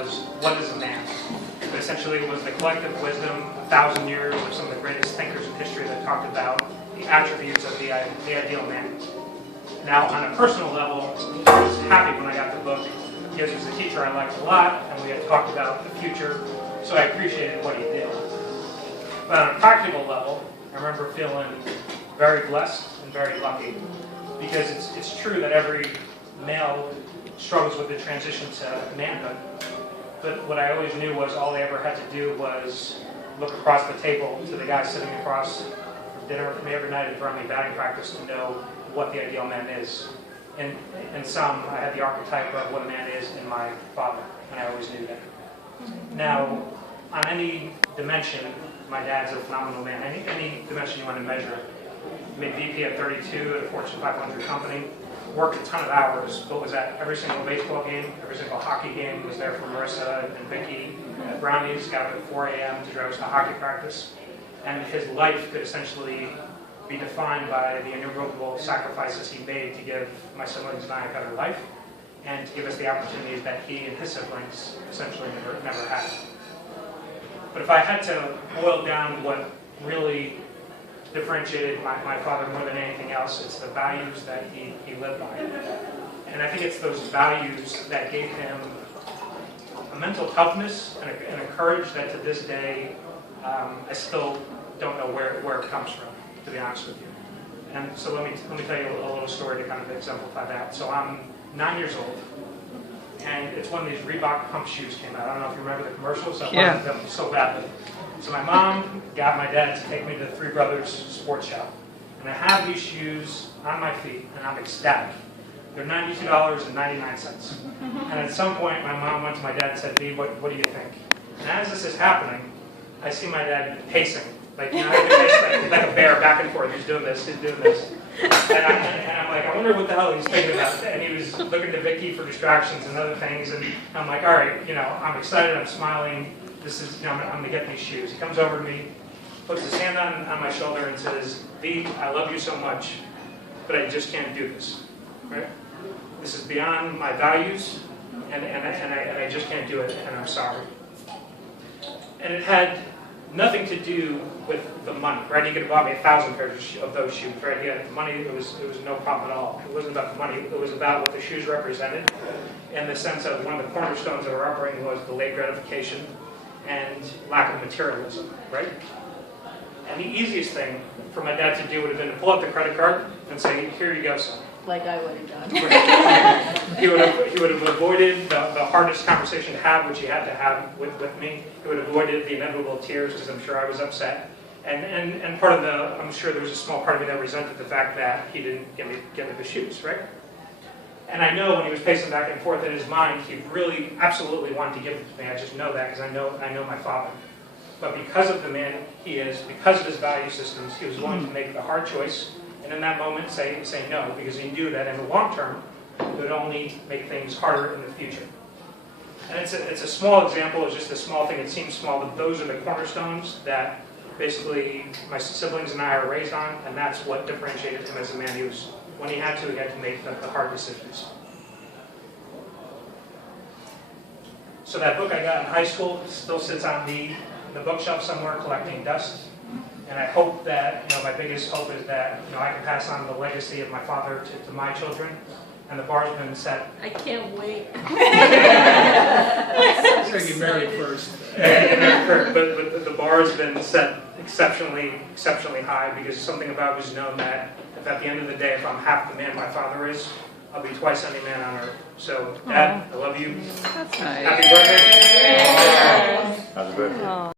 was, what is a man? But essentially it was the collective wisdom, 1,000 years of some of the greatest thinkers in history that talked about the attributes of the ideal man. Now, on a personal level, I was happy when I got the book because as a teacher I liked a lot, and we had talked about the future, so I appreciated what he did. But on a practical level, I remember feeling very blessed and very lucky because it's true that every male struggles with the transition to manhood. But what I always knew was all they ever had to do was look across the table to the guy sitting across from dinner with me every night at Brumley batting practice to know what the ideal man is. And in some, I had the archetype of what a man is in my father, and I always knew that. Now, on any dimension, my dad's a phenomenal man. Any dimension you want to measure. Made VP at 32 at a Fortune 500 company. Worked a ton of hours, but was at every single baseball game, every single hockey game. Was there for Marissa and Vicky at Brownies. Got up at 4 a.m. to drive us to hockey practice. And his life could essentially be defined by the innumerable sacrifices he made to give my siblings and I a better life, and to give us the opportunities that he and his siblings essentially never had. But if I had to boil down what really differentiated my father more than anything else, it's the values that he lived by. And I think it's those values that gave him a mental toughness and a courage that to this day, I still don't know where it comes from, to be honest with you. And so let me tell you a little story to kind of exemplify that. So I'm 9 years old, and it's when these Reebok pump shoes came out. I don't know if you remember the commercials. I wanted them so badly. So my mom got my dad to take me to the Three Brothers sports shop. And I have these shoes on my feet, and I'm ecstatic. They're $92.99. And at some point, my mom went to my dad and said, "V, what do you think?" And as this is happening, I see my dad pacing. Like, you know, like a bear back and forth. He's doing this, he's doing this. And I'm like, I wonder what the hell he's thinking about. And he was looking to Vicky for distractions and other things. And I'm like, all right, you know, I'm excited, I'm smiling. This is, you know, I'm going to get these shoes. He comes over to me, puts his hand on my shoulder and says, "V, I love you so much, but I just can't do this. Right? This is beyond my values, and I just can't do it, and I'm sorry." And it had nothing to do with the money, right? He could have bought me 1,000 pairs of those shoes, right? He had the money, it was no problem at all. It wasn't about the money, it was about what the shoes represented, in the sense of one of the cornerstones of our upbringing was delayed gratification and lack of materialism, right? And the easiest thing for my dad to do would have been to pull out the credit card and say, "Here you go, son." Like I would have done. Right. He would have avoided the hardest conversation to have, which he had to have with me. He would have avoided the inevitable tears because I'm sure I was upset. And part of I'm sure there was a small part of me that resented the fact that he didn't get me the shoes, right? And I know when he was pacing back and forth in his mind, he really absolutely wanted to give it to me. I just know that because I know my father. But because of the man he is, because of his value systems, he was willing to make the hard choice. And in that moment, say no, because he knew that in the long term, it would only make things harder in the future. And it's a small example, it's just a small thing, it seems small, but those are the cornerstones that basically my siblings and I are raised on, and that's what differentiated him as a man. When he had to make the hard decisions. So that book I got in high school still sits on the bookshelf somewhere collecting dust. And I hope that, you know, my biggest hope is that, you know, I can pass on the legacy of my father to my children. And the bar's been set. I can't wait. So get married first. But the bar has been set exceptionally high because something about it was known that if at the end of the day, if I'm half the man my father is, I'll be twice any man on earth. So, Dad, I love you. That's nice. Happy birthday. Yes. Happy birthday.